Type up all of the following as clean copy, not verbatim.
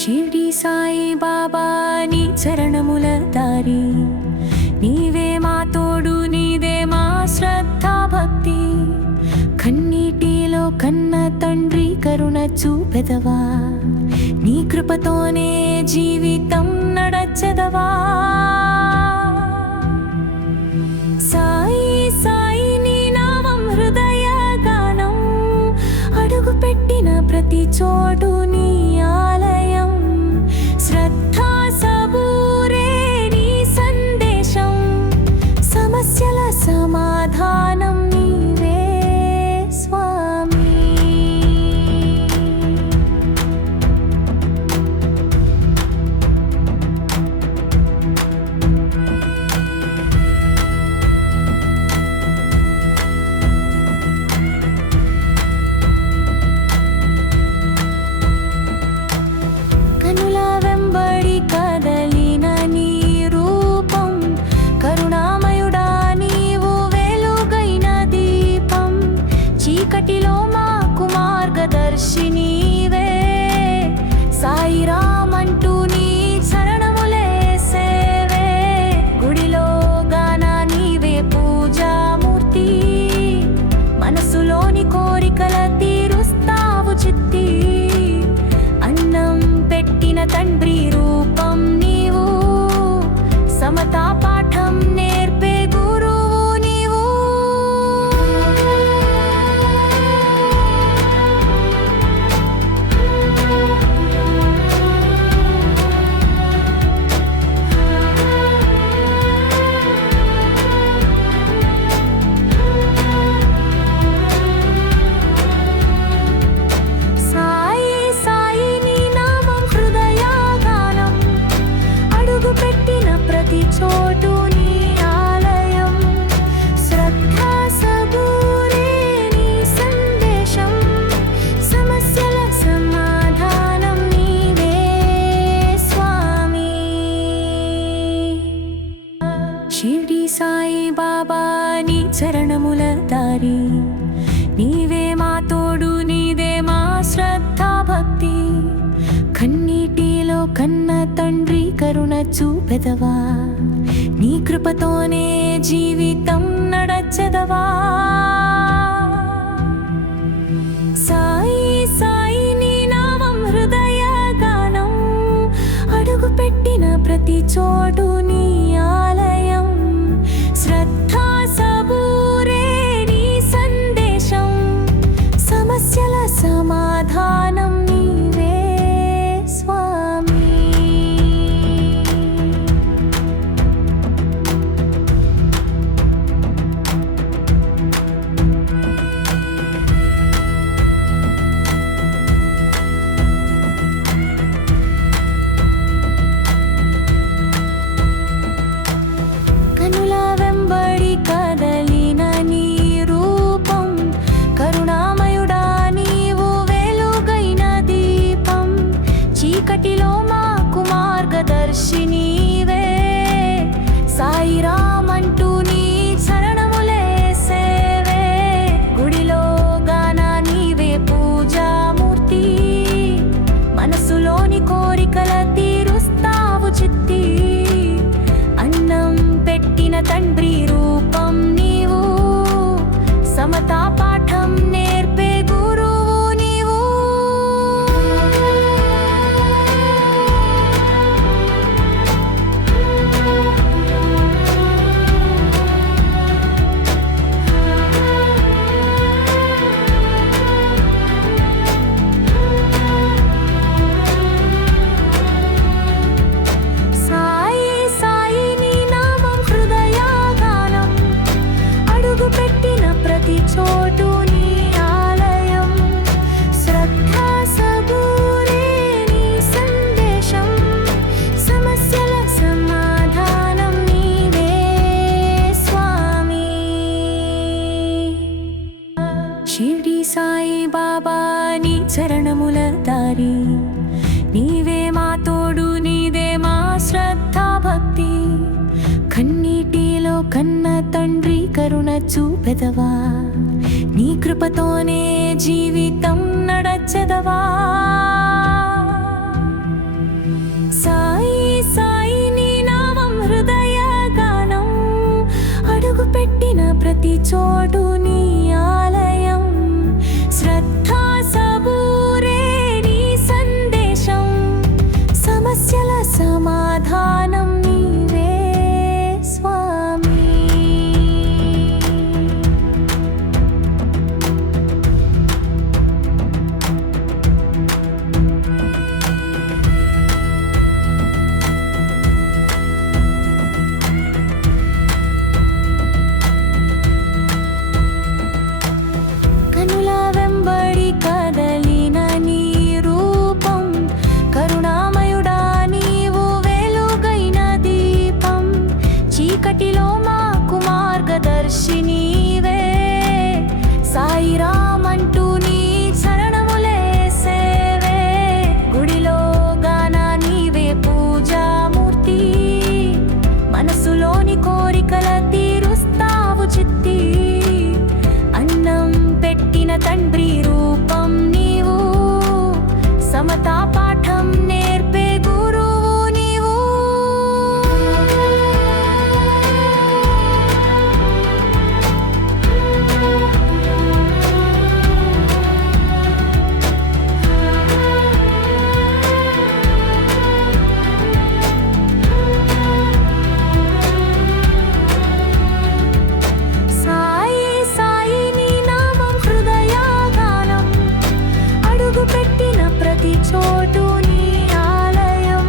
షిర్డీ సాయి బాబా నీ చరణముల దారి, నీవే మా తోడు, నీదే మా శ్రద్ధ భక్తి. కన్నీటిలో కన్న తండ్రి కరుణ చూపెదవా, నీ కృపతోనే జీవితం నడచెదవా. సాయి సాయి నీ నామం హృదయ గానం, అడుగు పెట్టిన ప్రతి చోటు నీ ఆలయం. శ్రద్ధా సబూరే నీ సందేశం, సమస్యల సమాధానం నీవే స్వామి. కనుల వెంబడి కదలిన నీ రూపం, కరుణామయుడా నీవు వెలుగైన దీపం. చీకటిలో మాకు మార్గదర్శి నీవే, సాయిరామ్ అంటూ నీ చరణములే సేవే. గుడిలో గాన నీవే పూజామూర్తి, మనసులోని కోరికల తీరుస్తావు చిత్తి. అన్నం పెట్టిన తండ్రి రూపం నీవు, సమతా పాఠం నేర్పే గురువు నీవు. సాయి సాయి నీ నామం హృదయ గానం, అడుగు పెట్టిన ప్రతి చోటు నీ ఆలయం. శ్రద్ధా సబూరే నీ సందేశం, సమస్యల సమాధానం నీవే స్వామి. షిర్డీ సాయి బాబా నీ చరణముల దారి, నీవే మా తోడు, నీదే మా శ్రద్ధ భక్తి. కన్నీటిలో కన్న తండ్రి కరుణ చూపెదవా, నీ కృపతోనే జీవితం నడచెదవా. సాయి సాయి నీ నామం హృదయ గానం, అడుగు పెట్టిన ప్రతి చోటు నీ ఆలయం. శ్రద్ధా సబూరే నీ సందేశం, సమస్యల సమాధానం నీవే స్వామి. కనుల వెంబడి కదలిన నీ రూపం, కరుణామయుడా నీవు వెలుగైన దీపం. చీకటిలో మాకు మార్గదర్శి నీవే, సాయిరామ్ అంటూ నీ చరణములే సేవే. గుడిలో గాన నీవే పూజామూర్తి, మనసులోని కోరికల తీరుస్తావు చిత్తి. అన్నం పెట్టిన తండ్రి రూపం నీవు, సమతా పాఠం నేర్పే గురువు నీవు. సాయి సాయి నీ నామం హృదయ గానం, అడుగు పెట్టిన ప్రతి చోటు నీ ఆలయం. శ్రద్ధా సబూరే నీ సందేశం, సమస్యల సమాధానం నీవే స్వామి. షిర్డీ సాయి బాబా నీ చరణముల దారి, నీవే మా తోడు, నీదే మా శ్రద్ధ భక్తి. కన్నీటిలో కన్న తండ్రి కరుణ చూపెదవా, నీ కృపతోనే జీవితం నడచెదవా. తండ్రి రూపం నీవు, సమతా పాఠం నేర్పే గురువు నీవు. సాయి సాయి నీ నామం హృదయగానం, అడుగుపెట్టిన ప్రతి చోటు నీ ఆలయం.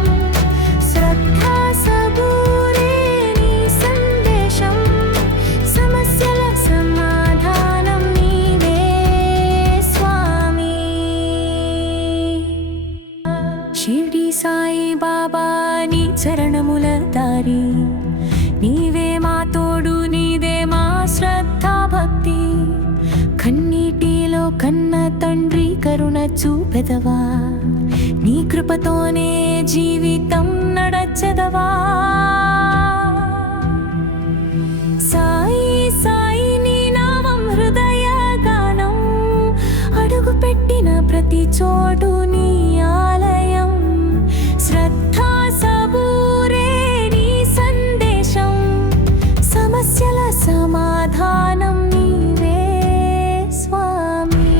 శ్రద్ధ సబూరే నీ సందేశం, సమస్యల సమాధానం నీవే స్వామి. షిర్డీ సాయి బాబా నీ చరణముల దారి, నీవే మా తోడు, నీదే మా శ్రద్ధ భక్తి. కన్నీటిలో కన్న తండ్రి కరుణ చూపెదవా, నీ కృపతోనే జీవితం నడచెదవా. సాయి సాయి నీ నామం హృదయగానం, అడుగుపెట్టిన ప్రతి చోటు నీ ఆలయం. శ్రద్ధ సబూరే నీ సందేశం, సమస్యల సమాధానం నీవే స్వామి.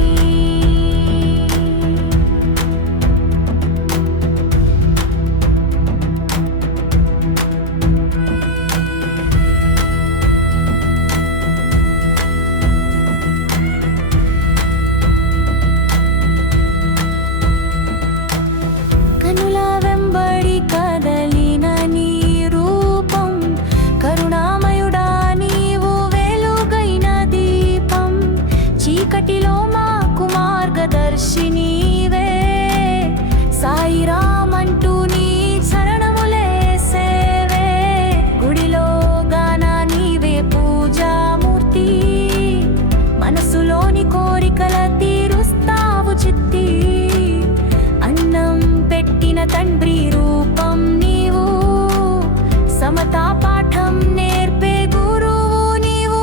కనుల వెంబడి కదలిన నీ రూపం, కరుణామయుడా నీవు వెలుగైన దీపం. చీకటిలో మాకు మార్గదర్శి నీవే, సాయిరామ్ అంటూ నీ చరణములే సేవే. గుడిలో గాన నీవే పూజామూర్తి, మనసులోని కోరికల తీరుస్తావు చిత్తి. అన్నం పెట్టిన తండ్రి రూపం నీవు, సమతా పాఠం నేర్పే గురువు నీవు.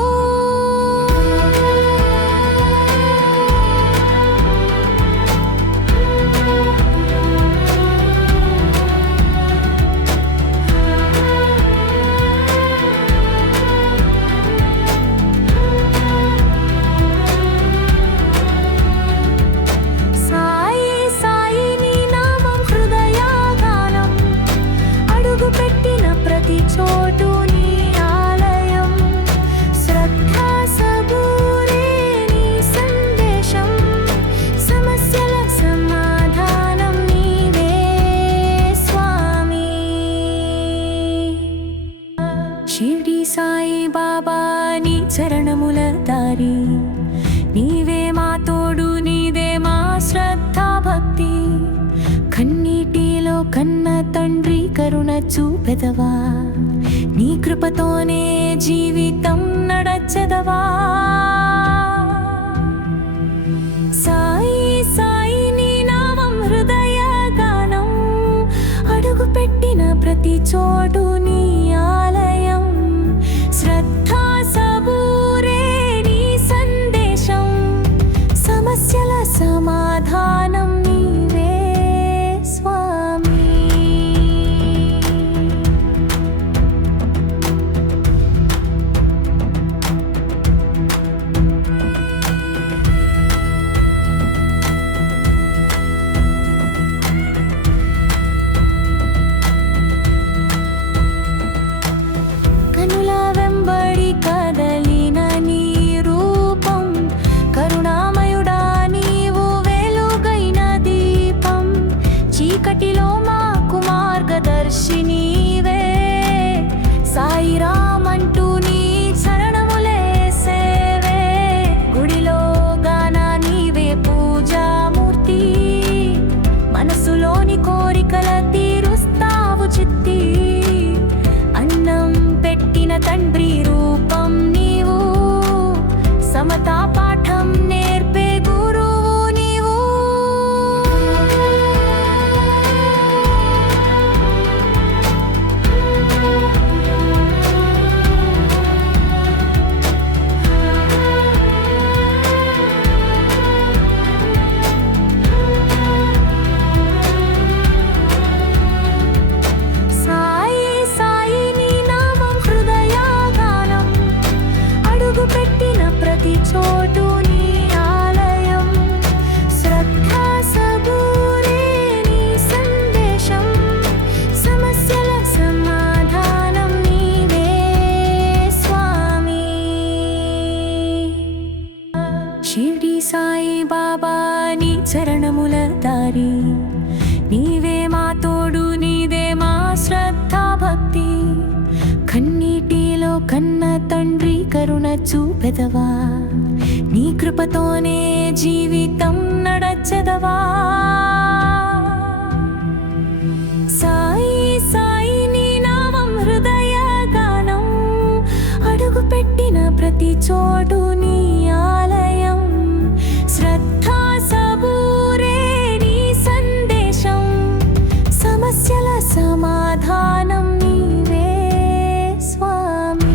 సాయి సాయి నీ నామం హృదయగానం, అడుగుపెట్టిన ప్రతి చోటు నీ ఆలయం. శ్రద్ధ సబూరే నీ సందేశం, సమస్యల సమాధానం నీవే స్వామి. షిర్డీ సాయి బాబా నీ చరణముల దారి, నీవే మా తోడు, నీదే మా శ్రద్ధ భక్తి. కన్నీటిలో కన్న తండ్రి కరుణ చూపెదవా, నీ కృపతోనే జీవితం నడచెదవా. సాయి సాయి నీ నామం హృదయగానం, అడుగుపెట్టిన ప్రతి చోటు నీ ఆలయం. శ్రద్ధ సబూరే నీ సందేశం, సమస్యల సమాధానం నీవే స్వామి. కనుల వెంబడి కదలిన నీ రూపం, కరుణామయుడా నీవు వెలుగైన దీపం. చీకటిలో మాకు మార్గదర్శి నీవే, సాయిరామ్ అంటూ నీ చరణములే సేవే. గుడిలో గాన నీవే పూజామూర్తి, మనసులోని కోరికల తీరుస్తావు చిత్తి. అన్నం పెట్టిన తండ్రి రూపం నీవు, సమతా పాఠం నేర్పే గురువు నీవు. కరుణ చూపెదవా నీ కృపతోనే జీవితం నడచెదవా సాయి సాయి నీ నామం హృదయ గానం అడుగు పెట్టిన ప్రతి చోటు నీ ఆలయం శ్రద్ధా సబూరే నీ సందేశం సమస్యల సమాధానం నీవే స్వామి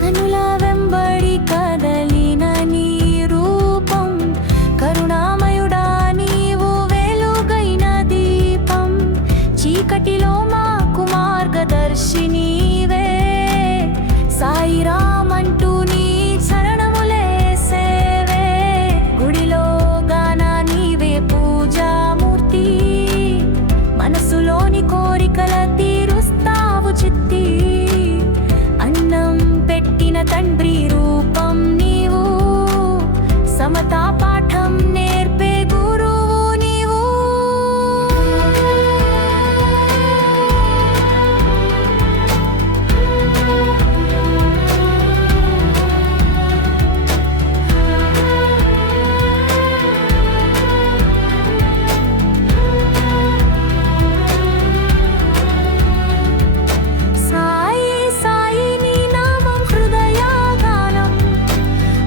కనుల వెంబడి కదలిన నీ రూపం కరుణామయుడా నీవు వెలుగైన దీపం చీకటిలో మాకు మార్గదర్శి నీవే సాయిరామ్ అంటూ నీ శరణములే సేవే గుడిలో గాన నీవే పూజామూర్తి మనసులోని కోరికల తీరుస్తావు చిత్తి అన్నం పెట్టిన తండ్రి రూపం నీవు సమతా పాఠం నేర్పే గురువు నీవు సాయి సాయి నీ నామం హృదయ గానం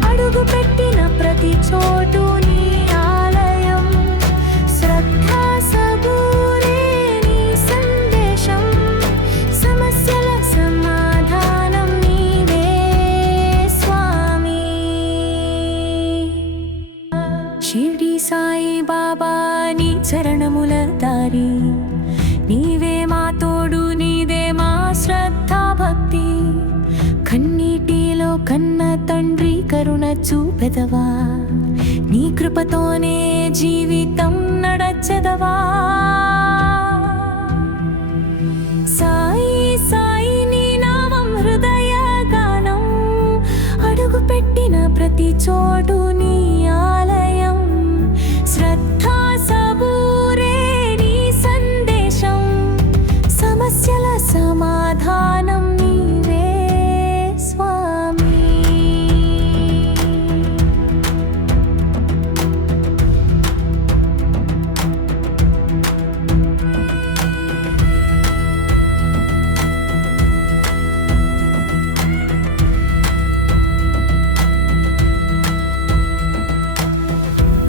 అడుగు పెట్టిన ప్రతి చోటు నీ ఆలయం శ్రద్ధా సబూరే నీ సందేశం సమస్యల సమాధానం నీవే స్వామి షిర్డీ సాయి బాబా నీ చరణముల దారి నీవే మా తోడు నీదే మా శ్రద్ధా భక్తి కన్నీటిలో కన్న తండ్రి కరుణ చూపెదవా నీ కృపతోనే జీవితం నడచెదవా సాయి సాయి నీ నామం హృదయ గానం అడుగు పెట్టిన ప్రతి చోటు నీ ఆలయం శ్రద్ధా సబూరే నీ సందేశం సమస్యల సమాధానం నీవే స్వామి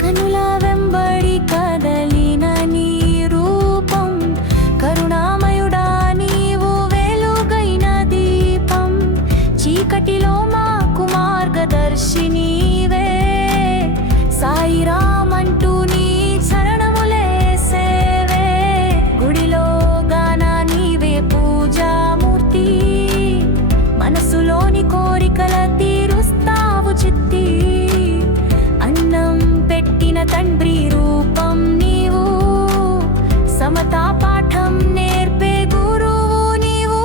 కనుల వెంబడి కదలిన నీ రూపం కరుణామయుడా నీవు వెలుగైన దీపం చీకటిలో మాకు మార్గదర్శి నీవే సాయిరామ్ అంటూ నీ శరణములే సేవే గుడిలో గాన నీవే పూజామూర్తి మనసులోని కోరికల తీరుస్తావు చిత్తి అన్నం పెట్టిన తండ్రి రూపం నీవు సమతా పాఠం నేర్పే గురువు నీవు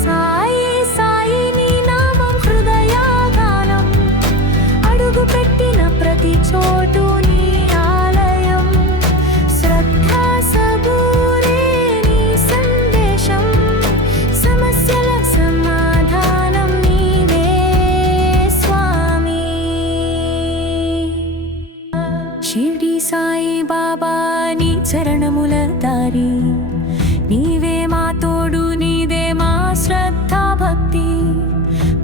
సాయి సాయి నీ నామం హృదయ గానం అడుగు పెట్టిన ప్రతి చోటు నీ ఆలయం శ్రద్ధా సబూరే నీ సందేశం సమస్యల సమాధానం నీవే స్వామి షిర్డీ సాయి బాబా నీ చరణముల దారి నీవే మా తోడు నీదే మా శ్రద్ధా భక్తి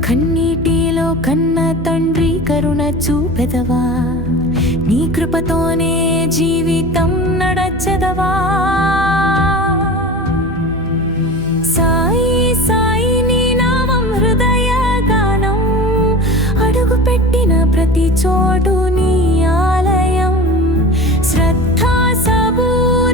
కన్నీటిలో కన్న తండ్రి కరుణ చూపెదవా నీ కృపతోనే జీవితం నడచెదవా సాయి సాయి నీ నామం హృదయ గానం అడుగు పెట్టిన ప్రతి చోటు నీ ఆలయం శ్రద్ధా సబూరే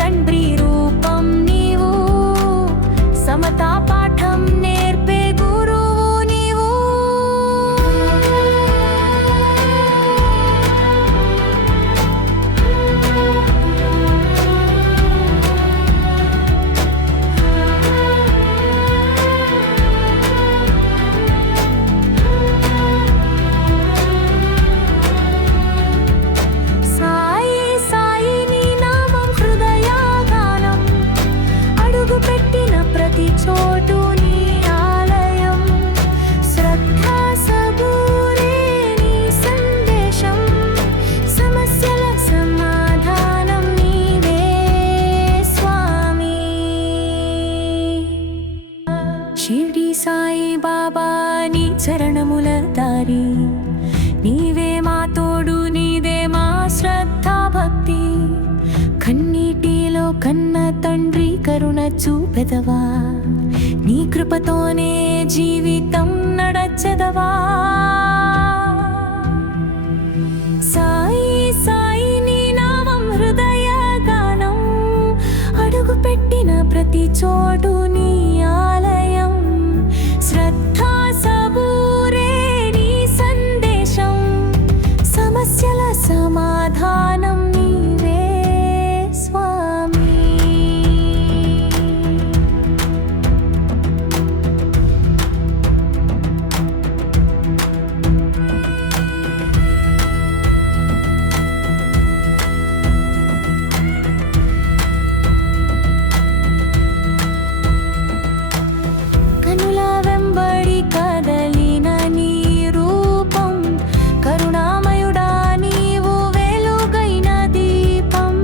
తండ్రి రూపం నీవు, సమతా పాఠం నేర్పే గురువు నీవు. సాయి సాయి నీ నామం హృదయగానం, అడుగుపెట్టిన ప్రతి చోటు నీ ఆలయం. శ్రద్ధ సబూరే నీ సందేశం, సమస్యల సమాధానం నీవే స్వామి. షిర్డీ సాయి బాబా నీ చరణముల దారి, నీవే మా తోడు, నీదే మా శ్రద్ధ భక్తి. కన్నీటిలో కన్న తండ్రి కరుణ చూపెదవా, నీ కృపతోనే జీవితం నడచెదవా. సాయి సాయి నీ నామం హృదయగానం, అడుగుపెట్టిన ప్రతి చోటు నీ ఆలయం. శ్రద్ధ సబూరే నీ సందేశం, సమస్యల సమాధానం నీవే స్వామి. కనుల వెంబడి కదలిన నీ రూపం, కరుణామయుడా నీవు వెలుగైన దీపం.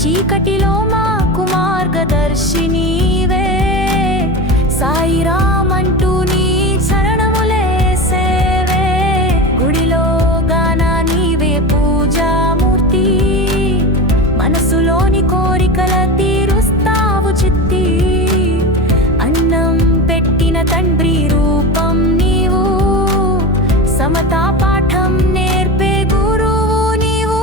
చీకటిలో మాకు మార్గదర్శి నీవే, సాయిరామ్ అంటూ నీ చరణములే సేవే. గుడిలో గాన నీవే పూజామూర్తి, మనసులోని కోరికల తీరుస్తావు చిత్తి. అన్నం పెట్టిన తండ్రి రూపం నీవు, సమతా పాఠం నేర్పే గురువు నీవు.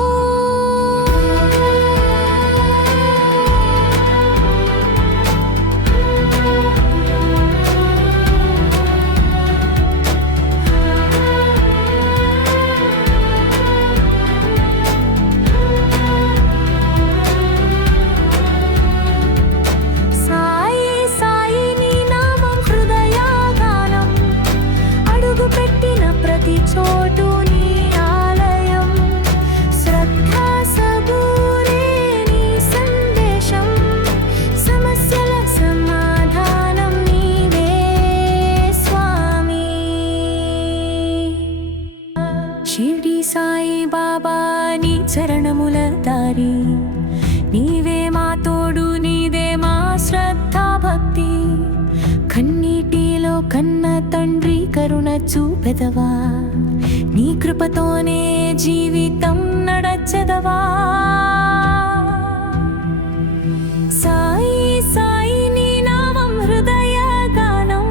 సాయి సాయి నీ నామం హృదయగానం, అడుగుపెట్టిన ప్రతి చోటు నీ ఆలయం. శ్రద్ధ సబూరే నీ సందేశం, సమస్యల సమాధానం నీవే స్వామి. షిర్డీ సాయి బాబా నీ చరణముల దారి, నీవే మా తోడు, నీదే మా శ్రద్ధ భక్తి. కన్నీటిలో కన్న తండ్రి కరుణ చూపెదవా, నీ కృపతోనే జీవితం నడచెదవా. సాయి సాయి నీ నామం హృదయగానం,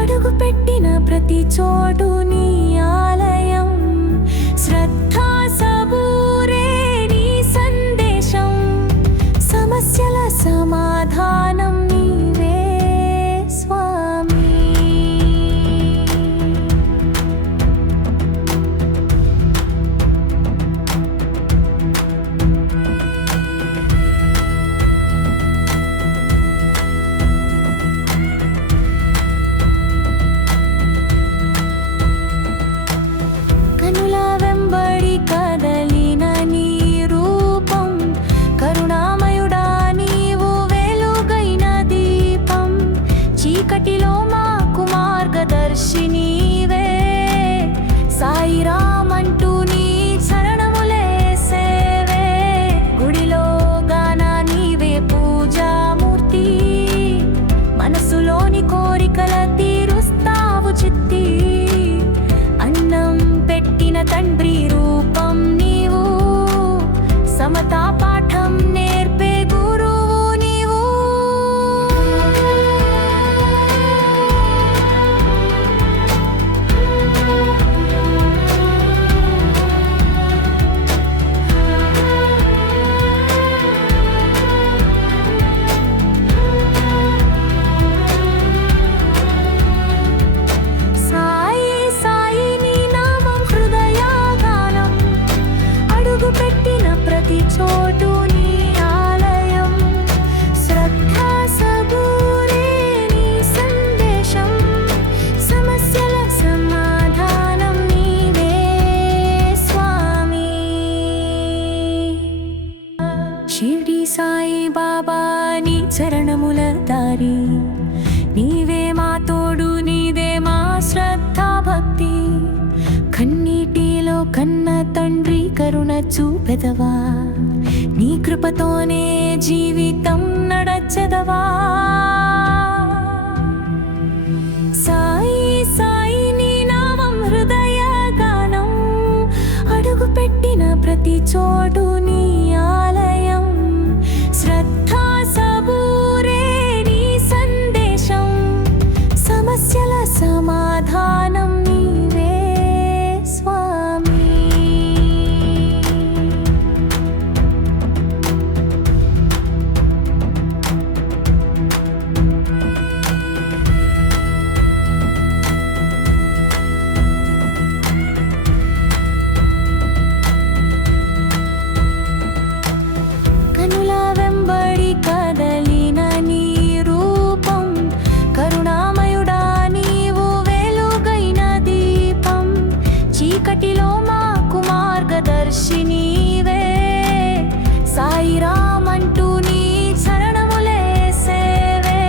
అడుగుపెట్టిన ప్రతి చోటు నీ ఆలయం. శ్రద్ధ సబూరే నీ సందేశం, సమస్యల సమాధానం నీవే స్వామి. తండ్రి కరుణ చూపెదవా నీ కృపతోనే జీవితం నడచెదవా సాయి సాయి నీ నామం హృదయ గానం అడుగు పెట్టిన ప్రతి చోటు నీ ఆలయం శ్రద్ధా సబూరే నీ సందేశం సమస్యల సమాధానం నీవే స్వామి కనుల వెంబడి కదలిన నీ రూపం కరుణామయుడా నీవు వెలుగైన దీపం చీకటిలో మాకు మార్గదర్శి నీవే సాయిరామ్ అంటూ నీ చరణములే సేవే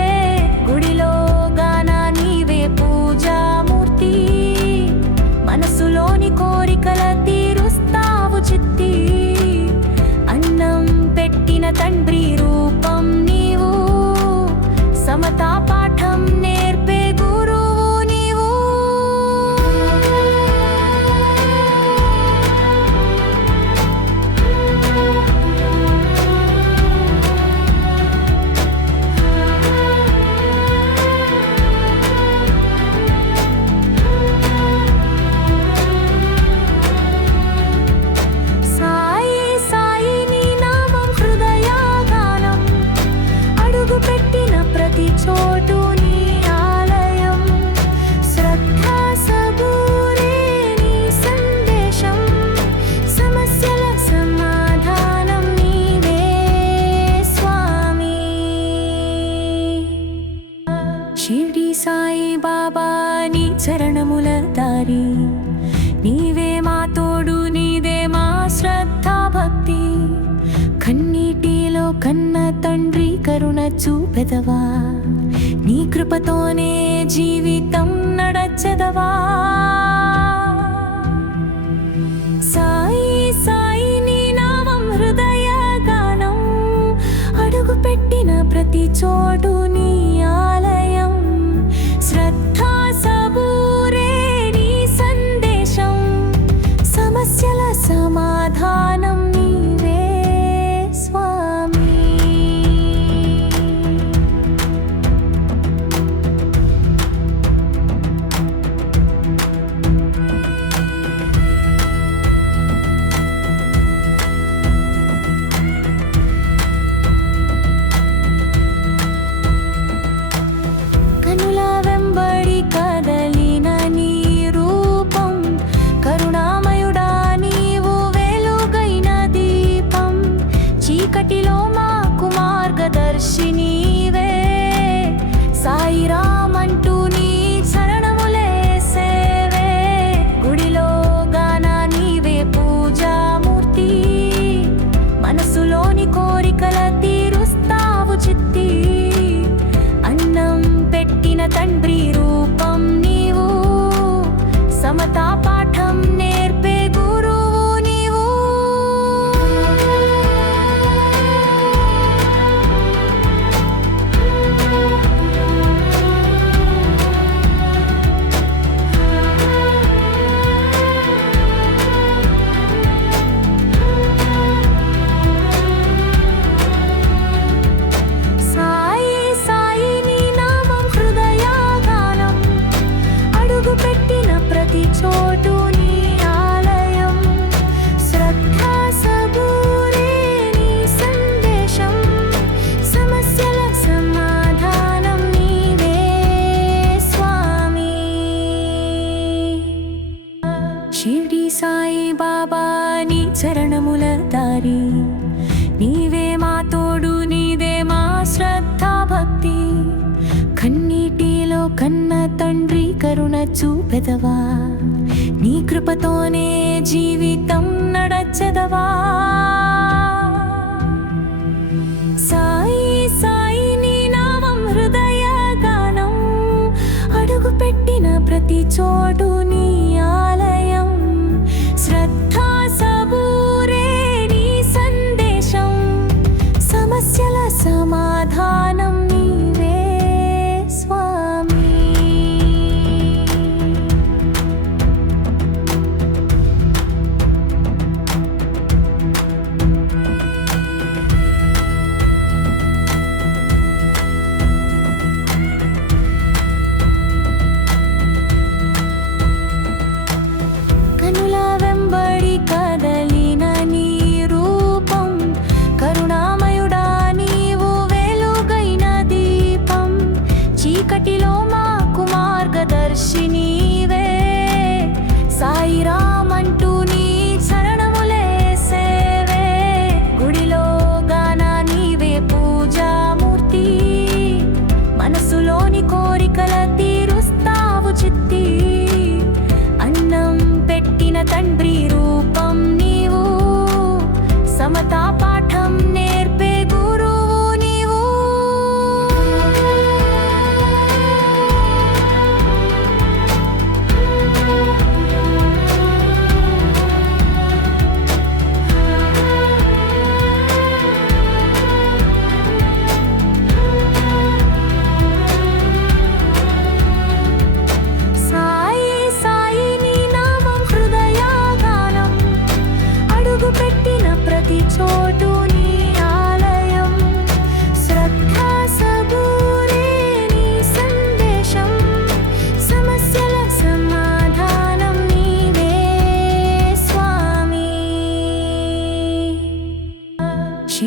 గుడిలో గాన నీవే పూజామూర్తి మనసులోని కోరికల తీరుస్తావు చిత్తి అన్నం పెట్టిన తండ్రి రూపం నీవు సమతా పాఠం నేర్పే గురువు నీవు సాయి సాయి నీ నామం హృదయ గానం అడుగు పెట్టిన ప్రతి చోటు నీ ఆలయం శ్రద్ధా సబూరే నీ సందేశం సమస్యల సమాధానం నీవే స్వామి షిర్డీ సాయి బాబా నీ చరణముల దారి నీవే మా తోడు నీదే మా శ్రద్ధా భక్తి కన్నీటిలో కన్న తండ్రి కరుణ చూపెదవా నీ కృపతోనే జీవితం నడచెదవా సాయి సాయి నీ నామం హృదయ గానం అడుగు పెట్టిన ప్రతి చోటు నీ ఆలయం శ్రద్ధా సబూరే నీ సందేశం సమస్యల సమాధానం నీవే స్వామి కనుల వెంబడి కదలిన నీ రూపం కరుణామయుడా నీవు వెలుగైన దీపం చీకటిలో మాకు మార్గదర్శి నీవే సాయిరామ్ అంటూ నీ చరణములే సేవే గుడిలో గాన నీవే పూజామూర్తి మనసులోని కోరికల తీరుస్తావు చిత్తి అన్నం పెట్టిన తండ్రి రూపం నీవు సమతా పాఠం నేర్పే గురువు నీవు సాయి సాయి నీ నామం హృదయ గానం అడుగు పెట్టిన ప్రతి చోటు నీ ఆలయం శ్రద్ధా సబూరే నీ సందేశం సమస్యల సమాధానం నీవే స్వామి షిర్డీ సాయి బాబా నీ చరణముల దారి నీవే మా తోడు నీదే మా శ్రద్ధా భక్తి కన్నీటిలో కన్న తండ్రి కరుణ చూపెదవా నీ కృపతోనే జీవితం